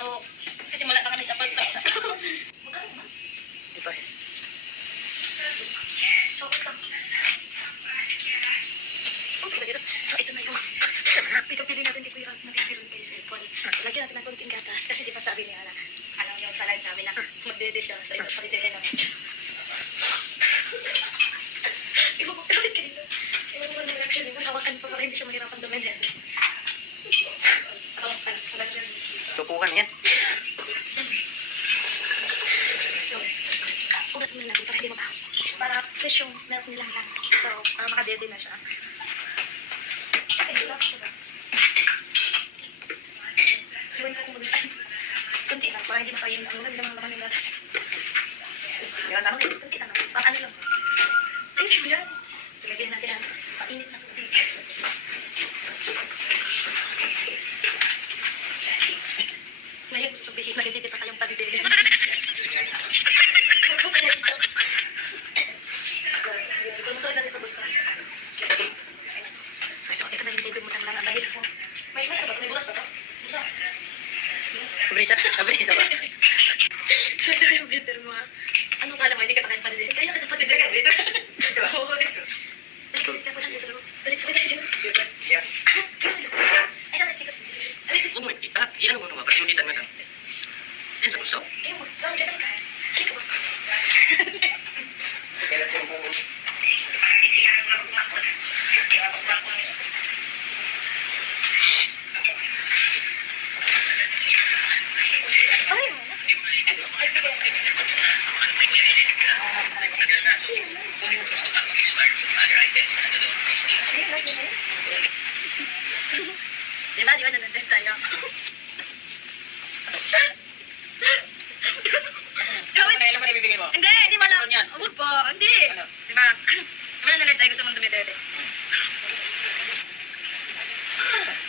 So, sisimula na kami sa pagkasa. Magkano ba? Diba? So, ito. So, ito na yung pipili natin di ko yung nagpipiron kay cellphone. Lagyan natin ng konting gatas kasi di ba sabi niya na ano yung salad namin na magdede siya. So, ito palidede namin siya. Ibubulit kayo. Iwan mo na reaction yung hawakan pa para hindi siya mahirapan dumin. Tupukan yan. So, ugas muna natin para hindi mabaho. Para fresh yung milk nilang lang. So, para makadede na siya. Iwan ko kung mag-ay. Kunti lang, para hindi masayang ang ulam. Hindi naman naman yung gatas. Kunti lang. Pang ano lang. Ayusin mo yan. So, lagyan natin ang painit na tubig. Ngayon, sabihin na hindi pa kayong palidede. Kumusoy na rin sa bulsa. So, ito na yung didumutan lang ang dahil po. May ba? May butas ba ito? Abrisa ba? So, ito na yung bitter mo. Anong kala mo? Hindi ka takayin palidede. Kaya kita palidede ka. Diba? Oo. Balik ka po siya sa loob. Balik ka siya. Yeah. Ay, nakikita. Kung may kita, iyan mo naman, pag-unitan mo na. Yan sa gusto? Ayun mo. Lang, dyan ka. Ay, ka ba? Di ba nanandun tayo? Kailan mo na ibibigay mo? Hindi mo lang. Yan. Huwag po, hindi. Ano? Di ba? Di ba nanandun tayo gusto mong dumidede?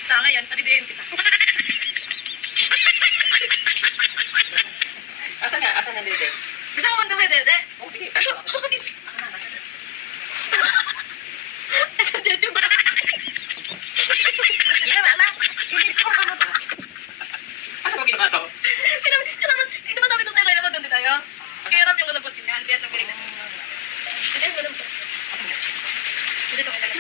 Sa ngayon, padidiin kita. Asan na dito? Gusto mo mong dumidede? Oh, sige. Ito dito ba? Yan naman na. Hindi ko ano ba? Asa mo ginawa to? Ito ba sabi ko sa'yo kailan doon tayo? Kaya hirap yung kalabot niya. Kaya ito pinig natin. Ito yung kalabot sa'yo. Asan yan? Dito ko talaga.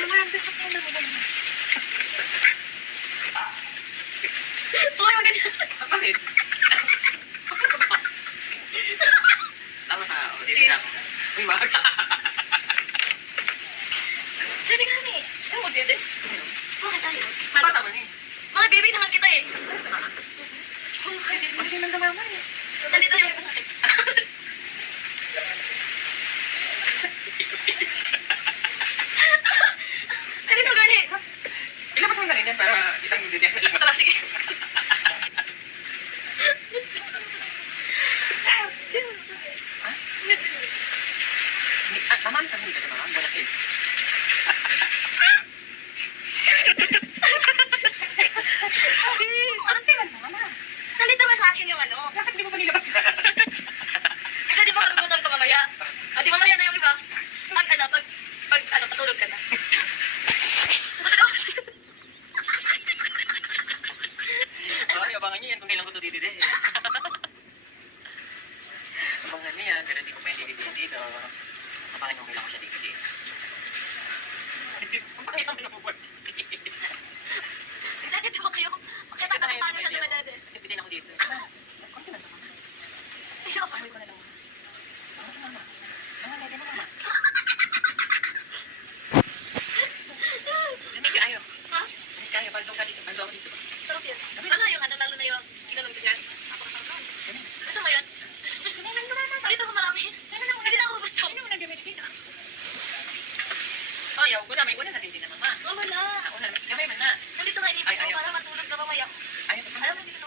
Okay, ganyan. Bakit? Tama ka. O, dito ka. Uy, mahal. Sige nga ni. Ano mo, dede? Bakit tayo? Bata mo eh. Mga baby naman kita eh. Hindi lang damama eh. Nandito yung ipasakit. Nandito gani. Ilabas mo na rin yan para isang dito lang. Tara, sige. Naman ka hindi ka naman. Balakid. Anong tingnan mo, mama? Nandito ba sa akin yung ano? Bakit hindi mo pa nilabas ka? Kasi di ba kagugutan ka mamaya? Di mamaya na yung iba. Pag patulog ka na. Ay, abangan niyo yan kung kailan ko ito didide. Abangan niyo yan, pero hindi ko pa yung didide dito. Abangan niyo kung kailan ko siya didide. Bakit naman ako ba? Excited ba kayo? Makita ka paano siya dumadede. Kasi pitin ako dito. Konti lang naman. Isa ka pa. Sabi ko na lang. Ano mama? Ano dede mo mama? Hindi kayo. Ha? Hindi kayo. Baldong ka dito. Baldong ako dito. Sarap yan. Ano yung ano, lalo na yung ikalong ganyan? Ako kasama ka. Gusto mo yun? Dito ko marami. Hindi na ubus to. Ano mo nag-gamit dito? Oh, yaw. Guna. May guna na din din na mama. Oh, wala. Una. Kamay man na. Nandito nga inipin ko para matulog ka mamaya. Ayaw. Alam mo, dito